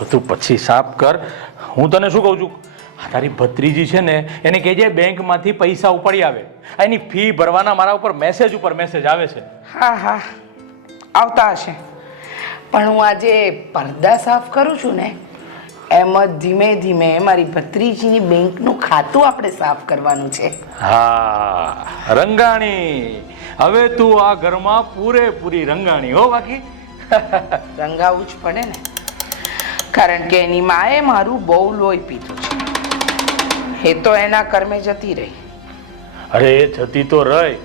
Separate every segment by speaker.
Speaker 1: બધું પછી સાફ કર. હું તને શું કહું છું? આ તારી ભત્રીજી છે ને એને કહેજે બેંકમાંથી પૈસા ઉપાડી આવે. એની ફી ભરવાના મારા ઉપર મેસેજ ઉપર મેસેજ આવે છે.
Speaker 2: હા હા. આવતા હશે. પણ હું આજે પડદા સાફ કરું છું ને એમ જ ધીમે ધીમે મારી ભત્રીજીની બેંકનું ખાતું આપણે સાફ કરવાનું છે.
Speaker 1: હા રંગાણી. હવે તું આ ઘરમાં પૂરેપૂરી રંગાણી હો બાકી.
Speaker 2: રંગાવું જ પડે ને. કારણ કે એની માએ મારું બહુ લોહી પીધું છે. એ તો એના કર્મે જતી રહી.
Speaker 1: અરે એ જતી તો રહી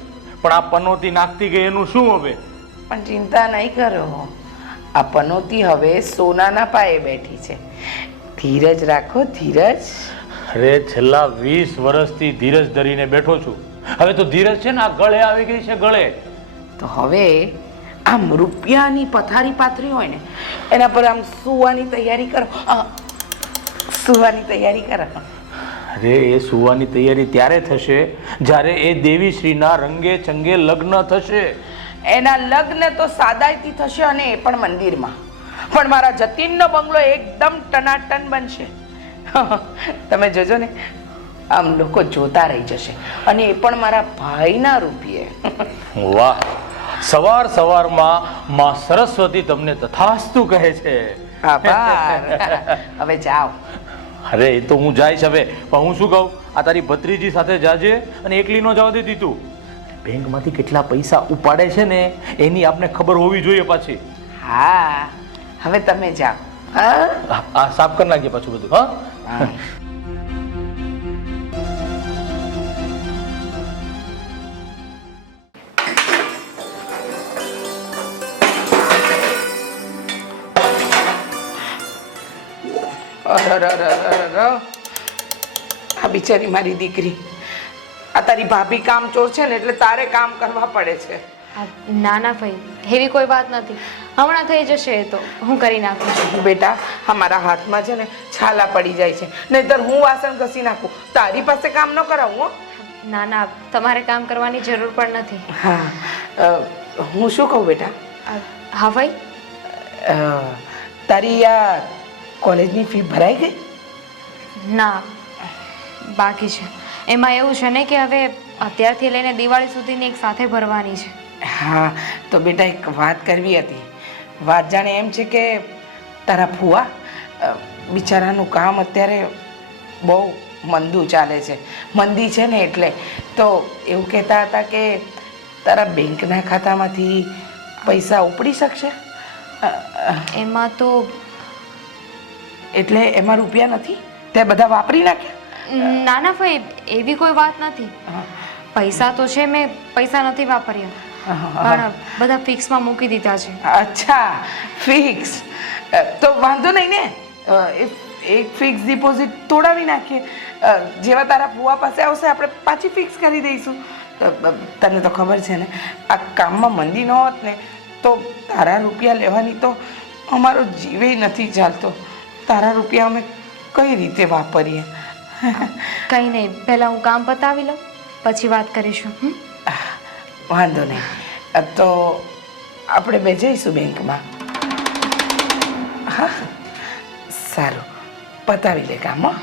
Speaker 1: પણ આ પનોતી નાખતી ગઈ એનું શું હવે?
Speaker 2: પણ ચિંતા નહીં કરો. આ પનોતી હવે સોનાના પાયે બેઠી છે. ધીરજ રાખો ધીરજ.
Speaker 1: અરે છેલ્લા વીસ વર્ષથી ધીરજ ધરીને બેઠો છું. હવે તો ધીરજ છે ને આ ગળે આવી ગઈ છે ગળે.
Speaker 2: તો હવે આમ રૂપિયાની પથારી પાથરી હોય ને એના પર આમ સુવાની તૈયારી કરો. સુવાની તૈયારી કરો.
Speaker 1: અરે એ સુવાની તૈયારી ત્યારે થશે જ્યારે એ દેવી શ્રીના રંગે ચંગે લગ્ન થશે.
Speaker 2: એના લગ્ન તો સાદાઈથી થશે અને એ પણ મંદિરમાં. પણ મારા જતીનનો બંગલો એકદમ ટનાટન બનશે. તમે જોજો ને આમ લોકો જોતા રહી જશે. અને એ પણ મારા ભાઈના રૂપિયે
Speaker 1: વાહ. સવાર સવારમાં માં સરસ્વતી તમને તથાસ્તુ કહે છે.
Speaker 2: હવે જાઓ.
Speaker 1: અરે એ તો હું જઈશ હવે. પણ હું શું કહું? આ તારી ભત્રીજી સાથે જાજે અને એકલી નો જવા દેતી તું. બેંકમાંથી કેટલા પૈસા ઉપાડે છે ને એની આપને ખબર હોવી જોઈએ પાછી.
Speaker 2: હા હવે તમે જાઓ. હા?
Speaker 1: સાફ કરી નાખીએ પાછું બધું હા.
Speaker 2: બિચારી મારી દીકરી. આ તારી ભાભી કામ ચોર છે ને એટલે તારે કામ કરવા પડે છે.
Speaker 3: ના ના ભાઈ એવી કોઈ વાત નથી. હમણાં થઈ જશે તો હું કરી નાખું. છું
Speaker 2: બેટા અમારા હાથમાં છે ને છાલા પડી જાય છે. નહીતર હું વાસણ ઘસી નાખું. તારી પાસે કામ ન કરાવું હો.
Speaker 3: ના ના તમારે કામ કરવાની જરૂર પણ નથી.
Speaker 2: હા હું શું કહું બેટા?
Speaker 3: હા ભાઈ?
Speaker 2: તારી આ કોલેજની ફી ભરાઈ ગઈ?
Speaker 3: ના બાકી છે. એમાં એવું છે ને કે હવે અત્યારથી લઈને દિવાળી સુધીની એક સાથે ભરવાની છે.
Speaker 2: હા તો બેટા એક વાત કરવી હતી. વાત જાણે એમ છે કે તારા ફુવા બિચારાનું કામ અત્યારે બહુ મંદું ચાલે છે. મંદી છે ને એટલે. તો એવું કહેતા હતા કે તારા બેંકના ખાતામાંથી પૈસા ઉપડી શકશે?
Speaker 3: એમાં તો
Speaker 2: એટલે એમાં રૂપિયા નથી? તે બધા વાપરી નાખ્યા?
Speaker 3: ના ના ભાઈ એવી કોઈ વાત નથી. પૈસા તો છે મેં પૈસા નથી વાપર્યા. પણ બધા ફિક્સમાં મૂકી દીધા છે.
Speaker 2: અચ્છા ફિક્સ. તો વાંધો નહીં ને. એક ફિક્સ ડિપોઝિટ તોડાવી નાખીએ. જેવા તારા ફુવા પાસે આવશે આપણે પાછી ફિક્સ કરી દઈશું. તને તો ખબર છે ને આ કામમાં મંદી ન હોત ને તો તારા રૂપિયા લેવાની તો અમારો જીવે નથી ચાલતો. તારા રૂપિયા અમે કઈ રીતે વાપરીએ?
Speaker 3: કંઈ નહીં પહેલાં હું કામ પતાવી લઉં પછી વાત કરીશું હમ?
Speaker 2: વાંધો નહીં. તો આપણે બે જઈશું બેંકમાં. હા સારું. પતાવી લે કામ હો.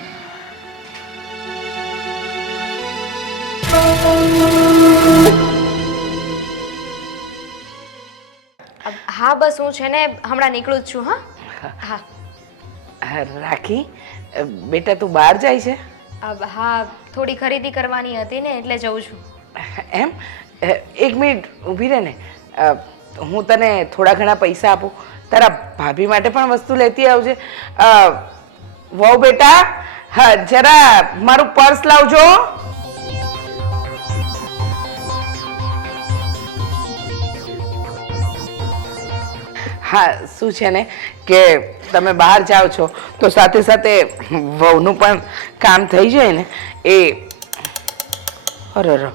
Speaker 3: હા બસ હું છે ને હમણાં નીકળું જ છું હા. હા
Speaker 2: રાખી. બેટા તું બહાર જાય છે?
Speaker 3: હા થોડી ખરીદી કરવાની હતી ને એટલે જઉં છું.
Speaker 2: એમ? એક મિનિટ ઊભી રહે ને હું તને થોડા ઘણા પૈસા આપું. તારા ભાભી માટે પણ વસ્તુ લેતી આવજે. વહુ બેટા હા જરા મારું પર્સ લાવજો. હા શું છે ને કે તમે બહાર જાઓ છો તો સાથે સાથે વહુનું પણ કામ થઈ જાય ને એ અરર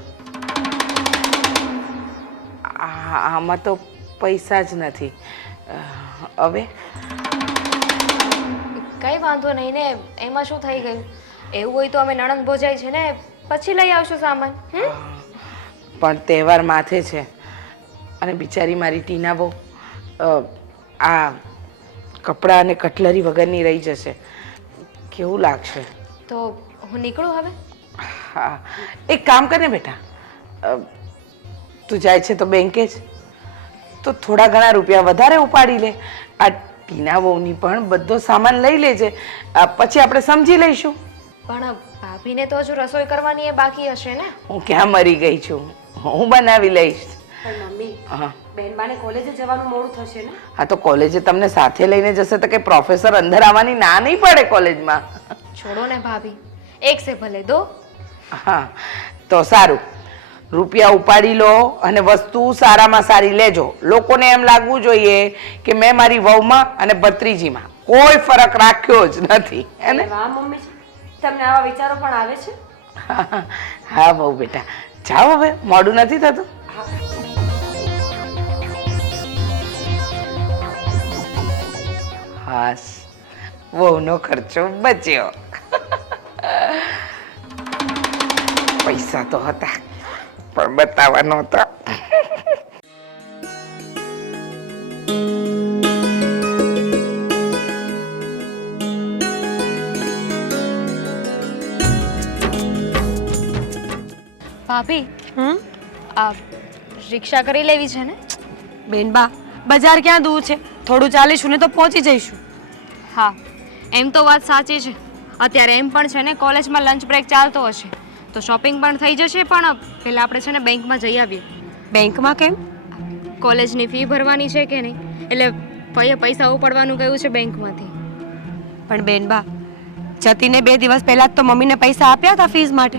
Speaker 2: આમાં તો પૈસા જ નથી. હવે?
Speaker 3: કંઈ વાંધો નહીં ને એમાં શું થઈ ગયું? એવું હોય તો અમે નણંદ ભોજાય છે ને પછી લઈ આવશું સામાન?
Speaker 2: પણ તહેવાર માથે છે. અને બિચારી મારી ટીના બહુ આ કપડાં અને કટલરી વગરની રહી જશે. કેવું લાગશે?
Speaker 3: તો હું નીકળું હવે?
Speaker 2: હા. એક કામ કરને બેટા. તું જાય છે તો બેંકે જ. તો થોડા ઘણા રૂપિયા વધારે ઉપાડી લે. આ ટીના વહુની પણ બધો સામાન લઈ લેજે. પછી આપણે સમજી લઈશું.
Speaker 3: પણ ભાભીને તો હજુ રસોઈ કરવાની એ બાકી હશે ને?
Speaker 2: હું ક્યાં મરી ગઈ છું? હું બનાવી લઈશ.
Speaker 4: પણ મમ્મી
Speaker 2: હા.
Speaker 4: બેનબાને કોલેજે જવાનું મોડું થશે ને?
Speaker 2: હા તો કોલેજે તમને સાથે લઈને જશે તો કે પ્રોફેસર અંદર આવવાની ના નહીં પડે કોલેજમાં
Speaker 3: છોડો ને ભાભી એક સે ભલે દો.
Speaker 2: હા તો સારું. રૂપિયા ઉપાડી લો અને વસ્તુ સારામાં સારી લેજો. લોકોને એમ લાગવું જોઈએ કે મેં મારી વહુમાં અને ભત્રીજીમાં કોઈ ફરક રાખ્યો જ નથી હે
Speaker 4: વાહ મમ્મી તમને આવા વિચારો પણ આવે છે?
Speaker 2: હા બહુ બેટા. જાઓ હવે મોડું નથી થતું? હાસ વહુનો ખર્ચો બચ્યો. પૈસા તો હતા પણ બતાવવા નહોતા
Speaker 3: ભાભી
Speaker 4: હમ?
Speaker 3: આ રિક્ષા કરી લેવી છે ને?
Speaker 4: બેનબા બજાર ક્યાં દૂર છે? થોડું ચાલીશું ને તો પહોંચી જઈશું.
Speaker 3: હા એમ તો વાત સાચી છે. અત્યારે એમ પણ છે ને કોલેજમાં લંચ બ્રેક ચાલતો હશે. તો શોપિંગ પણ થઈ જશે પણ પહેલાં આપણે છે ને બેંકમાં જઈ આવીએ.
Speaker 4: બેંકમાં કેમ?
Speaker 3: કોલેજની ફી ભરવાની છે કે નહીં? એટલે ભાઈએ પૈસા ઉપાડવાનું કહ્યું છે બેંકમાંથી.
Speaker 4: પણ બેનબા જતીને બે દિવસ પહેલાં જ તો મમ્મીને પૈસા આપ્યા હતા ફીસ માટે.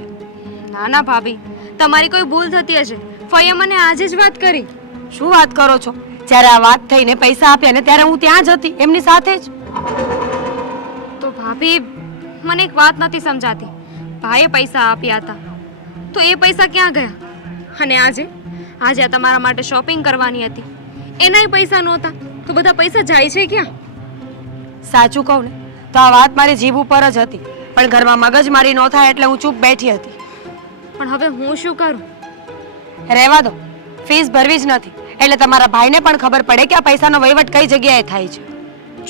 Speaker 3: ના ના ભાભી. તમારી કોઈ ભૂલ થતી હશે. ફઈએ મને આજે જ વાત કરી.
Speaker 4: શું વાત કરો છો? જ્યારે આ વાત થઈને પૈસા આપ્યા ને ત્યારે હું ત્યાં જ હતી એમની સાથે જ.
Speaker 3: તો ભાભી મને એક વાત નથી સમજાતી. ભાઈએ પૈસા આપ્યા હતા. તો એ પૈસા ક્યાં ગયા? અને આજે? આજે આ તમારા માટે શોપિંગ કરવાની હતી. એનાય પૈસા નહોતા. તો બધા પૈસા જાય છે ક્યાં?
Speaker 4: સાચું કહું ને તો આ વાત મારી જીભ ઉપર જ હતી. પણ ઘરમાં મગજ મારી ન થાય એટલે હું ચૂપ બેઠી હતી.
Speaker 3: પણ હવે હું શું કરું?
Speaker 4: રહેવા દો. ફીસ ભરવી જ નથી. એટલે તમારા ભાઈને પણ ખબર પડે કે આ પૈસાનો વહીવટ કઈ જગ્યાએ થાય છે.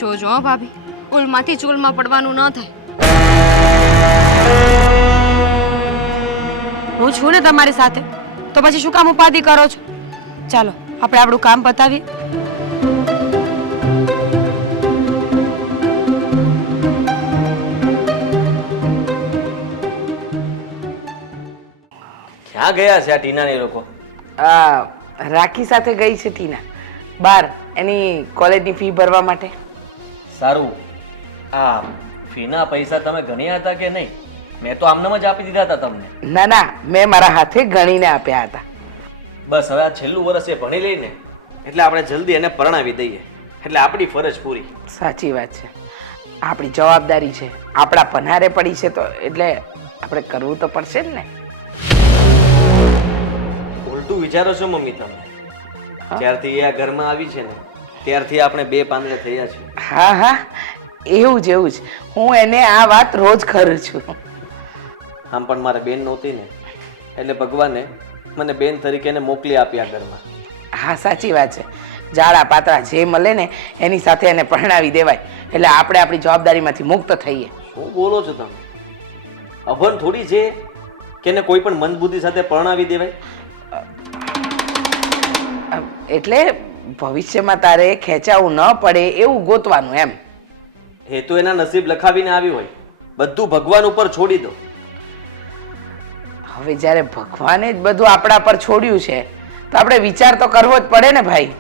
Speaker 3: જોજો જો ભાભી ઉલમાંથી ચૂલમાં પડવાનું ન થાય.
Speaker 4: હું છું ને તમારી સાથે. તો પછી શું કામ ઉપાધિ કરો છો? ચાલો આપણે આપણું કામ પતાવીએ.
Speaker 5: ક્યાં ગયા છે આ ટીના ને લોકો?
Speaker 2: આ રાખી સાથે ગઈ છે ટીના. બાર એની કોલેજની ફી ભરવા માટે.
Speaker 5: સારું. આ ફીના પૈસા તમે ગણ્યા હતા કે નહીં? મેં તો આમનામ જ આપી દીધા હતા તમને.
Speaker 2: ના ના મેં મારા હાથે ગણીને આપ્યા હતા.
Speaker 5: બસ હવે આ છેલ્લું વર્ષ એ ભણી લઈને. એટલે આપણે જલ્દી એને પરણાવી દઈએ. એટલે આપણી ફરજ પૂરી.
Speaker 2: સાચી વાત છે. આપણી જવાબદારી છે. આપણા પનારે પડી છે તો એટલે આપણે કરવું તો પડશે જ ને.
Speaker 5: ઉલટું વિચારો છો મમ્મી તમે? જ્યારથી એ આ ઘરમાં આવી છે ને ત્યારથી આપણે બે પાંદડે થયા છે.
Speaker 2: હા હા એવું જ એવું જ. હું એને આ વાત રોજ કરું છું.
Speaker 5: આમ પણ મારે બેન નહોતી ને એટલે ભગવાને મને બેન તરીકે એને મોકલી આપી આ ઘરમાં.
Speaker 2: હા સાચી વાત છે. જાડા પાતળા જે મળે ને એની સાથે એને પરણાવી દેવાય. એટલે આપણે આપણી જવાબદારીમાંથી મુક્ત થઈએ.
Speaker 5: શું બોલો છો તમે? અભન થોડી છે કે એને કોઈ પણ મંદબુદ્ધિ સાથે પરણાવી દેવાય?
Speaker 2: એટલે ભવિષ્યમાં તારે ખેંચાવું ન પડે એવું ગોતવાનું એમ.
Speaker 5: હેતુ એના નસીબ લખાવીને આવી હોય. બધું ભગવાન ઉપર છોડી દો.
Speaker 2: હવે જ્યારે ભગવાને જ બધું આપણા પર છોડ્યું છે તો આપણે વિચાર તો કરવો જ પડે ને ભાઈ.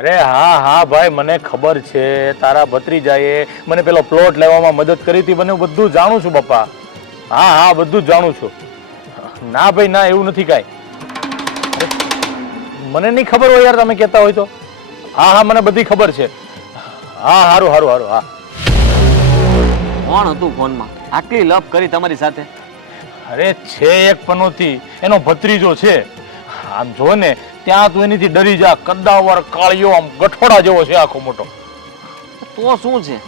Speaker 1: અરે હા હા ભાઈ મને ખબર છે. તારા ભત્રીજાએ મને પેલો પ્લોટ લેવામાં મદદ કરી હતી મને હું બધું જાણું છું પપ્પા હા હા બધું જ જાણું છું. ના ભાઈ ના એવું નથી કાંઈ. મને નહીં ખબર હોય યાર તમે કહેતા હોય તો. હા હા મને બધી ખબર છે. હા સારું સારું સારું હા.
Speaker 5: કોણ હતું ફોનમાં? આટલી લપ કરી તમારી સાથે?
Speaker 1: અરે છે એક પનોતી. એનો ભત્રીજો છે. આમ જો ને ત્યાં તું એનીથી ડરી જા કદાવર કાળિયો આમ ગઠોડા જેવો છે આખો મોટો.
Speaker 5: તો શું છે?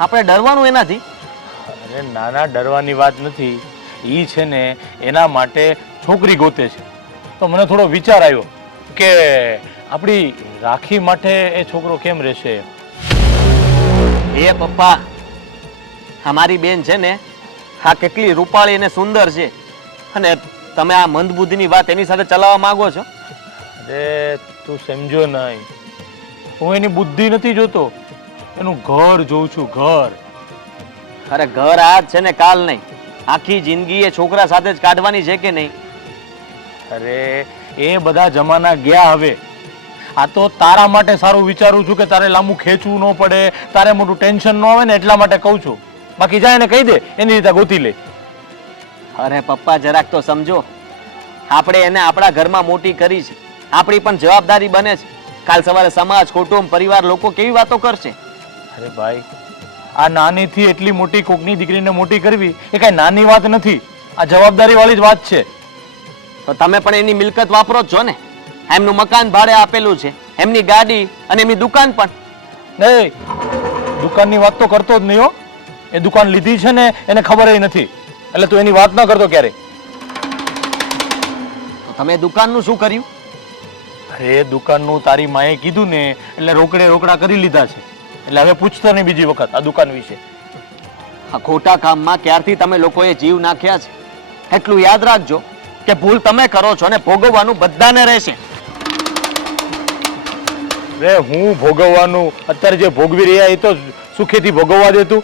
Speaker 5: આપણે ડરવાનું એનાથી?
Speaker 1: અરે નાના ડરવાની વાત નથી. એ છે ને એના માટે છોકરી ગોતે છે. તો મને થોડો વિચાર આવ્યો કે આપણી રાખી માટે એ છોકરો કેમ રહેશે?
Speaker 5: એ પપ્પા અમારી બેન છે ને આ કેટલી રૂપાળી અને સુંદર છે. અને તમે આ મંદબુદ્ધિની વાત એની સાથે ચલાવવા માંગો છો?
Speaker 1: અરે તું સમજો નહીં. હું એની બુદ્ધિ નથી જોતો. એનું ઘર જોઉં છું ઘર.
Speaker 5: અરે ઘર આજ છે ને કાલ નહીં. આખી જિંદગી એ છોકરા સાથે જ કાઢવાની છે કે નહીં?
Speaker 1: અરે એ બધા જમાના ગયા હવે. આ તો તારા માટે સારું વિચારું છું કે તારે લાંબુ ખેંચવું ન પડે તારે મોટું ટેન્શન ન આવે ને એટલા માટે કહું છું. બાકી જાય એને કહી દે એની રીતે ગોતી લે.
Speaker 5: અરે પપ્પા જરાક તો સમજો. આપણે એને આપણા ઘરમાં મોટી કરી છે. આપણી પણ જવાબદારી બને છે. કાલ સવારે સમાજ કુટુંબ પરિવાર લોકો કેવી વાતો કરશે?
Speaker 1: અરે ભાઈ આ નાનીથી એટલી મોટી કોકની દીકરીને મોટી કરવી એ કઈ નાની વાત નથી. આ જવાબદારી વાળી જ વાત છે.
Speaker 5: તો તમે પણ એની મિલકત વાપરો છો ને? એમનું મકાન ભાડે આપેલું છે. એમની ગાડી અને એમની દુકાન પણ.
Speaker 1: નહીં દુકાનની વાત તો કરતો જ નહીં હો. એ દુકાન લીધી છે ને એને ખબર નથી. એટલે તું એની વાત ન કરતો ક્યારે
Speaker 5: તો તમે દુકાનનું શું કર્યું?
Speaker 1: અરે દુકાનનું તારી માએ કીધું ને એટલે રોકડે રોકડા કરી લીધા છે. એટલે હવે પૂછતો નહીં બીજી વખત આ દુકાન વિશે.
Speaker 5: આ ખોટા કામમાં ક્યારથી તમે લોકોએ જીવ નાખ્યા છે? એટલું યાદ રાખજો કે ભૂલ તમે કરો છો ને ભોગવવાનું બધાને રહેશે.
Speaker 1: રે હું ભોગવવાનું અત્યારે જે ભોગવી રહ્યા એ તો સુખેથી ભોગવવા દેતું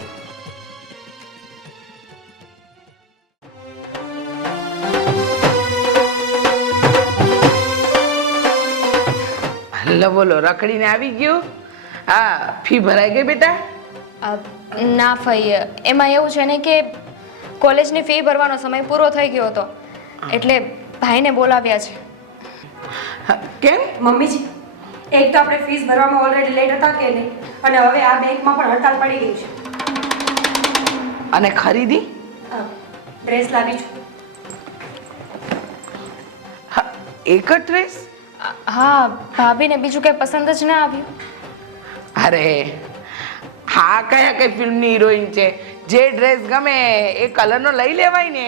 Speaker 2: લો બોલો રખડીને આવી ગયું. હા ફી ભરાઈ ગઈ બેટા?
Speaker 3: અ, ના ફઈ એમાં એવું છે ને કે કોલેજની ફી ભરવાનો સમય પૂરો થઈ ગયો હતો. એટલે ભાઈને બોલાવ્યા છે.
Speaker 2: હા, કેમ?
Speaker 4: મમ્મીજી એક તો આપણે ફીસ ભરવામાં ઓલરેડી લેટ હતા કે નહીં? અને હવે આ બેંકમાં પણ હડતાલ પડી ગઈ છે.
Speaker 2: અને ખરીદી?
Speaker 4: ડ્રેસ લાવી છું.
Speaker 2: હા, એક જ ડ્રેસ
Speaker 3: હા ભાભીને બીજું કંઈ પસંદ જ ના આવ્યું?
Speaker 2: અરે હા કયા કઈ ફિલ્મની હિરોઈન છે? જે ડ્રેસ ગમે એ કલરનો લઈ લેવાય ને.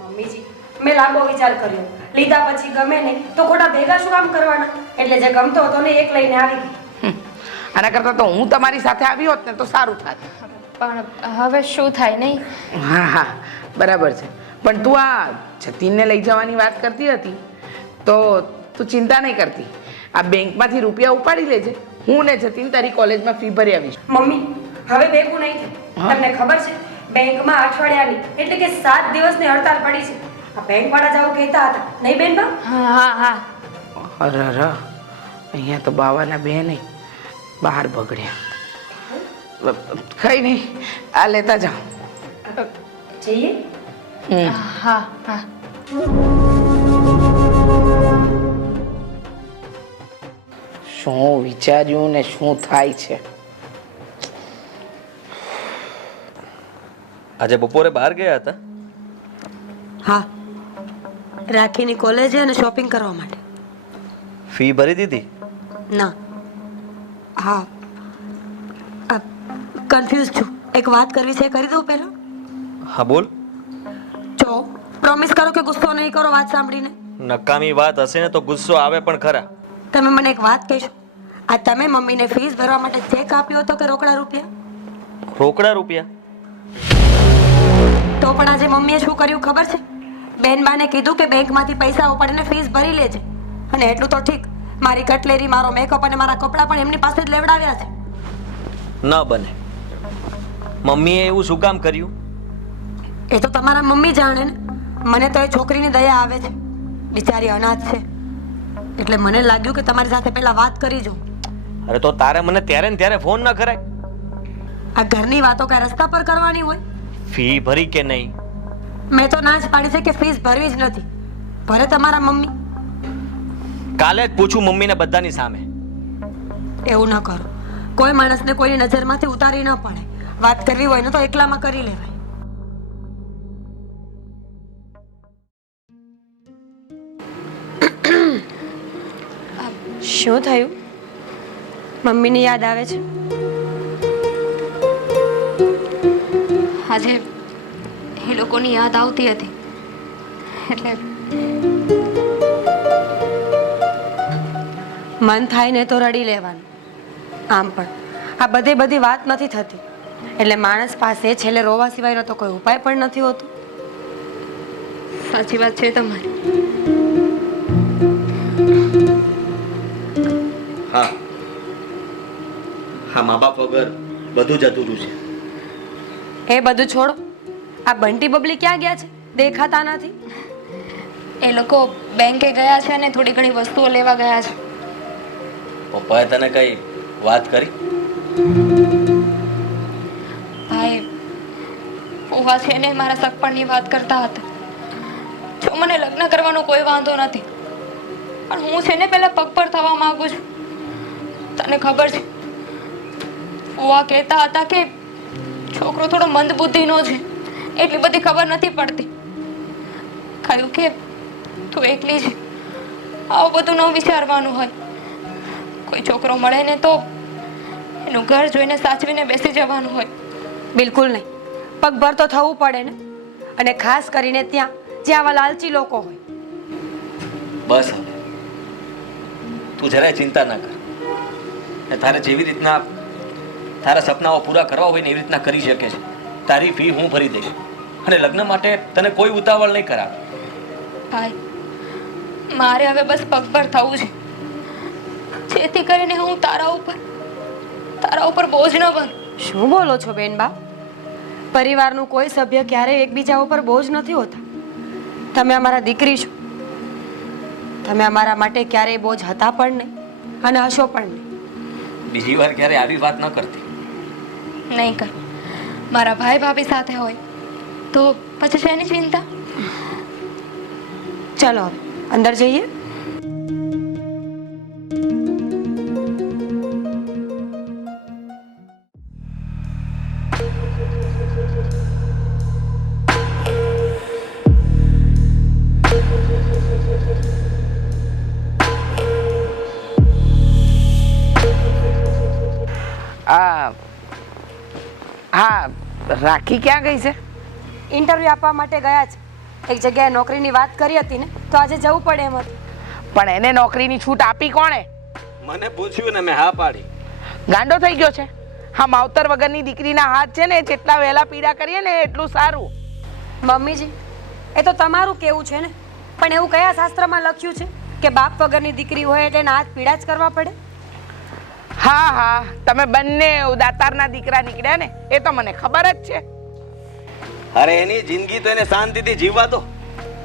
Speaker 4: મમ્મીજી મેં લાંબો વિચાર કર્યો. લીધા પછી ગમે નહીં તો ખોટા ભેગા શું કામ કરવાના? એટલે જે ગમતો હતો ને એક લઈને આવી ગઈ.
Speaker 2: આના કરતાં તો હું તમારી સાથે આવી હોત ને તો સારું થાત.
Speaker 3: પણ હવે શું થાય નહીં?
Speaker 2: હા હા બરાબર છે. પણ તું આ જતીનને લઈ જવાની વાત કરતી હતી તો તું ચિંતા નહીં કરતી. આ બેંકમાંથી રૂપિયા ઉપાડી લેજે. હું ને જતીન તારી કોલેજમાં ફી ભરી આવીશ.
Speaker 4: મમ્મી હવે ભેગું નહીં થાય તમને ખબર છે બેંકમાં અઠવાડિયાની એટલે કે સાત દિવસની હડતાલ પડી છે. આ બેંક વાળા જાવ કહેતા હતા. નહીં બેનબા
Speaker 3: હા હા હા.
Speaker 2: અરે અરે. અહીંયા તો બાવાના બેને બહાર બગડ્યા કઈ નહીં. આ લેતા જાઓ.
Speaker 4: જઈએ?
Speaker 3: હા હા.
Speaker 2: શું વિચાર્યું ને શું થાય છે?
Speaker 5: આજે બપોરે બહાર ગયા હતા?
Speaker 4: હા. રાખીની કોલેજે અને શોપિંગ કરવા માટે.
Speaker 5: ફી ભરી દીધી?
Speaker 4: ના. હા. કન્ફ્યુઝ છું. એક વાત કરવી છે એ કરી દઉં પહેલા?
Speaker 5: હા બોલ.
Speaker 4: જો પ્રોમિસ કરો કે ગુસ્સો નહીં કરો વાત સાંભળીને.
Speaker 5: નકામી વાત હશે ને તો ગુસ્સો આવે પણ ખરા.
Speaker 4: તમે મને એક વાત કહેશો? આ તમે મમ્મીને ફીસ ભરવા માટે ચેક આપ્યો હતો કે રોકડા રૂપિયા?
Speaker 5: રોકડા રૂપિયા.
Speaker 4: તો પણ આજે મમ્મીએ શું કર્યું ખબર છે? બેનબાને કીધું કે બેંકમાંથી પૈસા ઉપાડીને ફીસ ભરી લેજે. અને એટલું તો ઠીક. મારી કટલેરી મારો મેકઅપ અને મારા કપડાં પણ એમની પાસે જ લેવડાવ્યા છે.
Speaker 5: ન બને. મમ્મીએ એવું શું કામ કર્યું?
Speaker 4: એ તો તમારા મમ્મી જાણે ને. મને તો એ છોકરીની દયા આવે છે. બિચારી અનાથ છે. એટલે મને લાગ્યું કે તમારી સાથે પહેલા વાત કરી જો
Speaker 5: અરે તો તારે મને ત્યારે ને ત્યારે ફોન ન કરાય.
Speaker 4: આ ઘરની વાતો કઈ રસ્તા પર કરવાની હોય?
Speaker 5: ફી ભરી કે નહીં?
Speaker 4: મેં તો ના જ પાડી છે કે ફીસ ભરવી જ નથી. ભરે તમારા મમ્મી.
Speaker 5: કાલે જ પૂછું મમ્મીને બધાની સામે.
Speaker 4: એવું ન કરો. કોઈ માણસને કોઈની નજરમાંથી ઉતારી ન પડે. વાત કરવી હોય ને તો એકલામાં કરી લેવાય. શું થયું? મમ્મીની યાદ આવે છે?
Speaker 3: આજે એ લોકોની યાદ આવતી હતી. એટલે
Speaker 4: મન થાય ને તો રડી લેવાનું. આમ પણ. આ બધી બધી વાત નથી થતી. એટલે માણસ પાસે છેલ્લે રોવા સિવાયનો તો કોઈ ઉપાય પણ નથી હોતો.
Speaker 3: સાચી વાત છે તમારી.
Speaker 5: હા. હા મા બાપ વગર બધું જ અધૂરું છે.
Speaker 4: એ બધું છોડો. આ બંટી બબલી ક્યાં ગયા છે? દેખાતા નથી.
Speaker 3: એ લોકો બેંકે ગયા છે અને થોડી ઘણી વસ્તુઓ લેવા ગયા છે.
Speaker 5: પપ્પાએ તને કઈ વાત કરી?
Speaker 3: ભાઈ ઊભા છે ને મારા સગપણની વાત કરતા હતા. જો મને લગ્ન કરવાનો કોઈ વાંધો નથી. પણ હું છે ને પહેલા પગ પર થવા માંગુ છું. તને ખબર છે ઉવા કહેતા હતા કે છોકરો થોડો મંદ બુદ્ધિનો છે. એટલી બધી ખબર નથી પડતી. કહ્યું કે તું એકલી જ આવું બધું ન વિચારવાનું હોય. કોઈ છોકરો મળે ને તો એનું ઘર જોઈને સાચવીને બેસી જવાનું હોય.
Speaker 4: બિલકુલ નહીં. પગભર તો થવું પડે ને. અને ખાસ કરીને ત્યાં જ્યાં આવા લાલચી લોકો હોય.
Speaker 5: બસ હવે. તું જરાય ચિંતા ના કર. ને તારે જેવી રીતના તારા સપનાઓ પૂરા કરવા હોય ને એવી રીતના કરી શકે છે. તારી ફી હું ભરી દઈશ. અને લગ્ન માટે તને કોઈ ઉતાવળ નહીં કરાવે.
Speaker 3: ભાઈ મારે હવે બસ પગ પર થવું છે. જેથી કરીને હું તારા ઉપર તારા ઉપર બોજ ન બન.
Speaker 4: શું બોલો છો બેનબા? પરિવારનું કોઈ સભ્ય ક્યારેય એકબીજા ઉપર બોજ નથી હોતા. તમે અમારા દીકરી છો. તમે અમારા માટે ક્યારેય બોજ હતા પણ નહીં અને હશો પણ નહીં.
Speaker 5: બીજી વાર ક્યારે આવી વાત ન કરતી.
Speaker 3: નહીં કર. મારા ભાઈ ભાભી સાથે હોય તો પછી શેની ચિંતા?
Speaker 4: ચલો અંદર જઈએ.
Speaker 2: હા રાખી ક્યાં ગઈ છે?
Speaker 4: ઇન્ટરવ્યૂ આપવા માટે ગયા છે એક જગ્યાએ નોકરીની વાત કરી હતી ને તો આજે જવું પડે એમ હતું
Speaker 2: પણ એને નોકરીની છૂટ આપી કોણે?
Speaker 5: મને પૂછ્યું ને મેં હા પાડી.
Speaker 2: ગાંડો થઈ ગયો છે. હા માવતર વગરની દીકરીના હાથ છે ને જેટલા વહેલા પીડા કરીએ ને એટલું સારું.
Speaker 4: મમ્મીજી એ તો તમારું કેવું છે ને? પણ એવું કયા શાસ્ત્રમાં લખ્યું છે કે બાપ વગરની દીકરી હોય એટલે એના હાથ પીડા જ કરવા પડે?
Speaker 2: હા હા તમે બંને દાતારના દીકરા નીકળ્યા ને એ તો મને ખબર જ છે.
Speaker 5: અરે એની જિંદગી તો એને શાંતિથી જીવવા દો.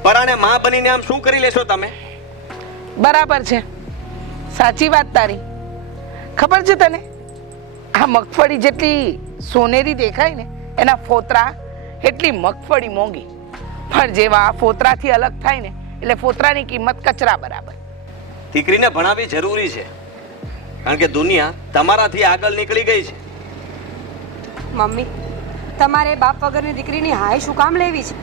Speaker 5: પરાણે માં બનીને આમ શું કરી લેશો તમે?
Speaker 2: બરાબર છે. સાચી વાત તારી. ખબર છે તને? આ મગફળી જેટલી સોનેરી દેખાય ને એના ફોતરા એટલી મગફળી મોંઘી. પણ જેવા ફોતરાથી અલગ થાય ને એટલે ફોતરાની કિંમત કચરા બરાબર.
Speaker 5: દીકરીને ભણાવી જરૂરી છે. કારણ કે દુનિયા તમારાથી આગળ નીકળી ગઈ છે.
Speaker 4: મમ્મી તમારે બાપ વગરની દીકરીની હાય શું કામ લેવી છે?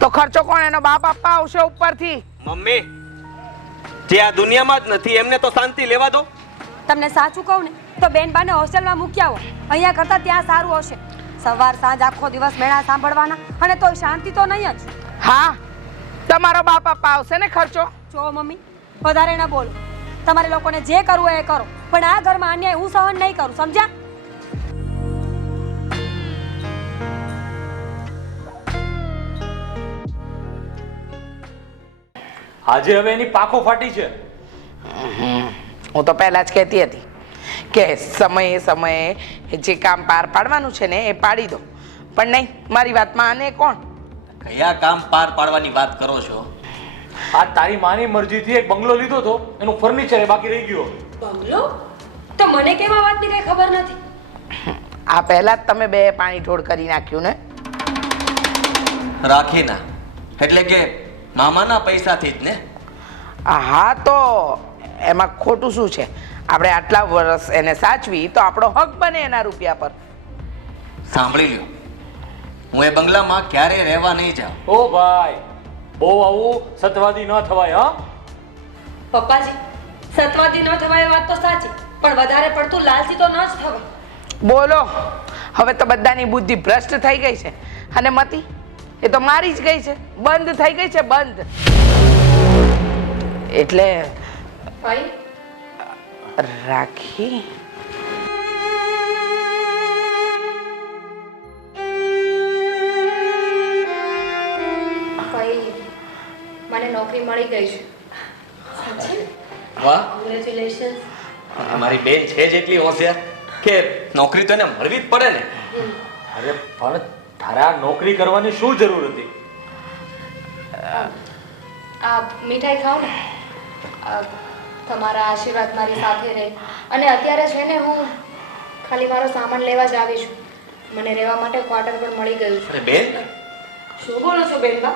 Speaker 2: તો ખર્ચો કોણ એનો બાપ આપવા આવશે ઉપરથી?
Speaker 5: મમ્મી જે આ દુનિયામાં જ નથી એમને તો શાંતિ લેવા દો.
Speaker 4: તમને સાચું કહું ને તો બેનબાને હોસ્ટેલમાં મૂક્યા હો અહીંયા કરતા ત્યાં સારું હશે. સવાર સાંજ આખો દિવસ મેળા સાંભળવાના અને તોય શાંતિ તો નહીં જ.
Speaker 2: હા તમારો બાપ આપવા આવશે ને ખર્ચો?
Speaker 4: જો મમ્મી વધારે ના બોલો. તમારે લોકોને જે કરવું હોય એ કરો. પણ આ ઘરમાં અન્યાય હું સહન નહીં કરું સમજ્યા?
Speaker 1: આજે હવે એની પાખો ફાટી છે.
Speaker 2: હું તો પહેલા જ કહેતી હતી કે સમયે સમયે જે કામ પાર પાડવાનું છે ને એ પાડી દો. પણ નહીં મારી વાતમાં આને કોણ?
Speaker 5: કયા કામ પાર પાડવાની વાત કરો છો?
Speaker 1: આ તારી માની મરજીથી એક બંગલો લીધો તો એનું ફર્નિચર એ બાકી રહી ગયું
Speaker 4: બંગલો? તો મને કેમ આ વાતની કઈ ખબર નથી?
Speaker 2: આ પહેલા જ તમે બે પાણી ઢોળ કરી નાખ્યું ને?
Speaker 5: રાખીના. એટલે કે મામાના પૈસાથી જ ને?
Speaker 2: આ હા તો એમાં ખોટું શું છે? આપણે આટલા વર્ષ એને સાચવી તો આપણો હક બને એના રૂપિયા પર.
Speaker 5: સાંભળી લ્યો. હું એ બંગલામાં ક્યારેય રહેવા નહીં જાઉં.
Speaker 1: ઓ ભાઈ. બહુ આવું સતવાદી ન થવાય હા?
Speaker 4: પપ્પાજી સતવાદી ન થવાય એ વાત તો સાચી પણ વધારે પડતું લાલચી તો ન જ થવાય.
Speaker 2: બોલો હવે તો બધાની બુદ્ધિ ભ્રષ્ટ થઈ ગઈ છે. અને મતી એ તો મારી જ ગઈ છે. બંધ થઈ ગઈ છે બંધ. એટલે
Speaker 3: ભાઈ?
Speaker 2: રાખી.
Speaker 3: મળી ગઈ છે
Speaker 5: વાહ.
Speaker 4: કોંગ્રેચ્યુલેશન
Speaker 5: અમારી બેન છે જેટલી હોશિયાર કે નોકરી તો એને મળવી જ પડે ને.
Speaker 1: અરે પણ તારા નોકરી કરવાની શું જરૂર હતી?
Speaker 3: આ મીઠાઈ ખાઓ ને. તમારા આશીર્વાદ મારી સાથે રહે. અને અત્યારે છે ને હું ખાલી મારો સામાન લેવા જ આવી છું. મને રહેવા માટે ક્વાર્ટર પણ મળી ગયું છે.
Speaker 5: બેન?
Speaker 4: શું બોલો છો બેનબા?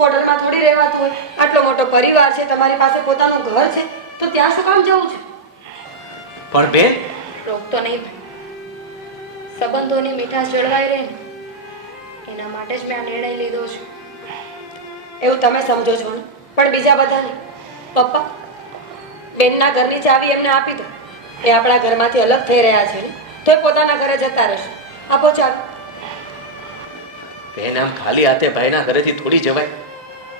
Speaker 4: કોટરમાં થોડી રહેવાતું હોય. આટલો મોટો પરિવાર છે તમારી પાસે પોતાનું ઘર છે તો ત્યાં શું કામ જવું છે?
Speaker 5: પણ બેન?
Speaker 3: રોકતો નહીં સંબંધોની મીઠાશ જળવાઈ રહે એના માટે જ મેં આ નિર્ણય લીધો છે.
Speaker 4: એવું તમે સમજો છો ને? પણ બીજા બધાને. પપ્પા બેનના ઘરની ચાવી એમને આપી દો. એ આપણા ઘરમાંથી અલગ થઈ રહ્યા છે તો એ પોતાના ઘરે જતા રહેશે. આપો ચાવી.
Speaker 5: બેન આમ ખાલી હાથે ભાઈના ઘરેથી થોડી જવાય.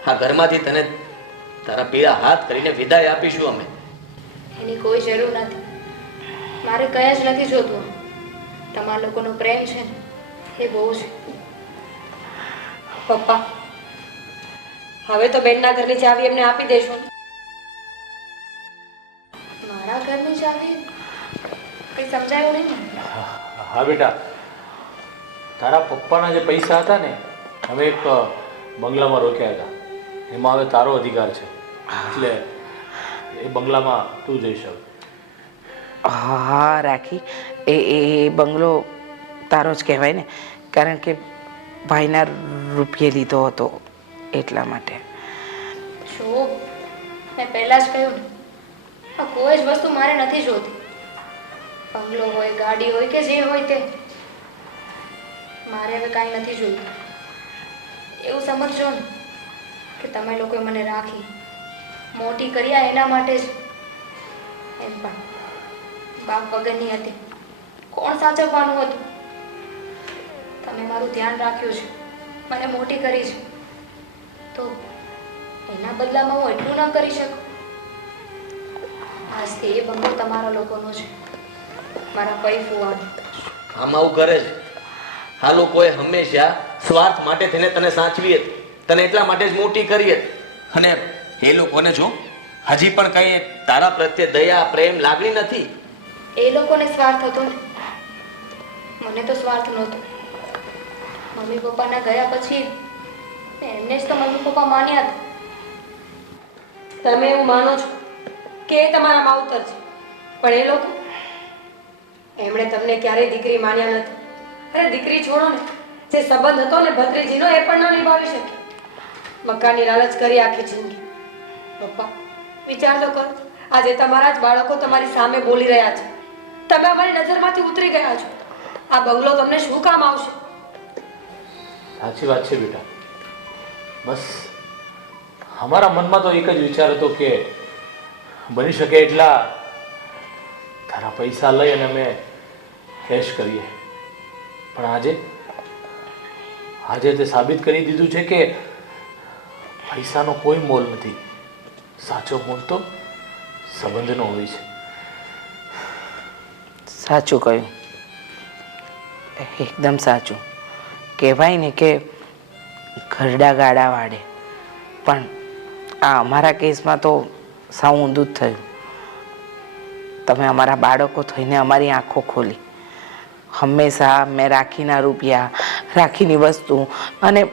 Speaker 5: આ ઘરમાંથી તને તારા પીળા હાથ કરીને વિદાય આપીશું અમે.
Speaker 3: એની કોઈ જરૂર નથી. મારે કયા જ નથી જોતું. તમારા લોકોનો પ્રેમ છે એ બહુ છે.
Speaker 4: પપ્પા હવે તો બેનના ઘરની ચાવી એમને આપી દેશો.
Speaker 3: મારા ઘરની ચાવી? કંઈ સમજાયું નહીં
Speaker 1: હા બેટા. તારા પપ્પાના જે પૈસા હતા ને અમે એક બંગલામાં રોક્યા હતા. એમાં હવે તારો અધિકાર છે. એટલે એ બંગલામાં તું જઈ શક.
Speaker 2: હા રાખી. એ એ એ બંગલો તારો જ કહેવાય ને. કારણ કે ભાઈના રૂપિયે લીધો હતો એટલા માટે.
Speaker 3: શું મેં પહેલાં જ કહ્યું ને કોઈ જ વસ્તુ મારે નથી જોતી. બંગલો હોય ગાડી હોય કે જે હોય તે. મારે હવે કાંઈ નથી જોયું. એવું સમજજો ને. કે તમે લોકોએ મને રાખી. મોટી કર્યા એના માટે જ. એમ પણ. બાપ વગરની હતી. કોણ સાચવવાનું હતું? તમે મારું ધ્યાન રાખ્યું છે. મને મોટી કરી છે. તો એના બદલામાં હું એટલું ન કરી શકું? આજથી એ બંગલો તમારા લોકોનો છે. મારા કઈ ફુવાનો
Speaker 5: આમ આવું કરે છે. આ લોકોએ હંમેશા સ્વાર્થ માટે થઈને તને સાચવી હતી. તને એટલા માટે જ મોટી કરી હતી અને એ લોકોને જો હજી પણ કઈ તારા પ્રત્યે દયા પ્રેમ લાગણી નથી?
Speaker 3: એ લોકોને સ્વાર્થ હતો ને? મને તો સ્વાર્થ નહોતો. મમ્મી પપ્પાના ગયા પછી એમને જ તો મમ્મી પપ્પા માન્યા હતા.
Speaker 4: તમે એવું માનો છો કે એ તમારા માવતર છે? પણ એ લોકો? એમણે તમને ક્યારેય દીકરી માન્યા નથી. અરે દીકરી છોડો ને. જે સંબંધ હતો ને ભત્રીજીનો એ પણ ન નિભાવી શકે. મકાનની લાલચ કરી આખી જિંદગી. પપ્પા, વિચાર તો કરો. આજે તમારા જ બાળકો તમારી સામે બોલી રહ્યા છે. તમે અમારી નજરમાંથી ઉતરી ગયા છો. આ બંગલો તમને શું કામ આવશે?
Speaker 1: સાચી વાત છે બેટા. બસ, અમારા મનમાં તો એક જ વિચાર હતો કે બની શકે એટલા તારા પૈસા લઈ અને અમે કેશ કરીએ. પણ આજે આજે તે સાબિત કરી દીધું છે કે પૈસાનો કોઈ મોલ નથી. સાચો મોલ તો સંબંધનો હોય છે.
Speaker 2: સાચું કહ્યું. એકદમ સાચું. કહેવાય ને કે ઘરડા ગાડા વાળે. પણ આ અમારા કેસમાં તો સાવ ઊંધું જ થયું. તમે અમારા બાળકો થઈને અમારી આંખો ખોલી. હંમેશા મેં રાખીના રૂપિયા, રાખીની વસ્તુ અને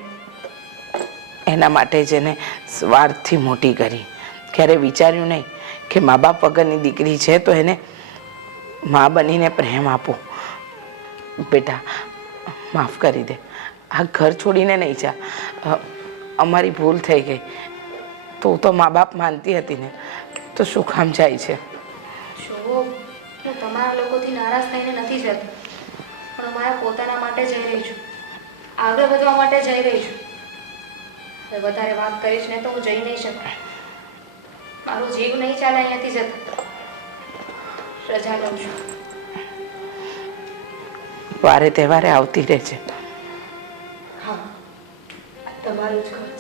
Speaker 2: એના માટે જ એને સ્વાર્થથી મોટી કરી. ક્યારે વિચાર્યું નહીં કે મા બાપ વગરની દીકરી છે તો એને મા બનીને પ્રેમ આપો. બેટા, માફ કરી દે. આ ઘર છોડીને નહીં જા. અમારી ભૂલ થઈ ગઈ. તું તો મા બાપ માનતી હતી ને, તો શું કામ જાય છે?
Speaker 3: નથી જતી. પણ મારા પોતાના માટે જઈ રહી છું. આગળ વધવા માટે જઈ રહી છું. વધારે વાત કરીશ ને તો હું જઈ નહીં શકું મારો જીવ નહીં ચાલે અહીંયાથી જતો. રજા લઉં છું.
Speaker 2: વારે તહેવારે આવતી રહે છે
Speaker 4: હા તમારું જ ઘર.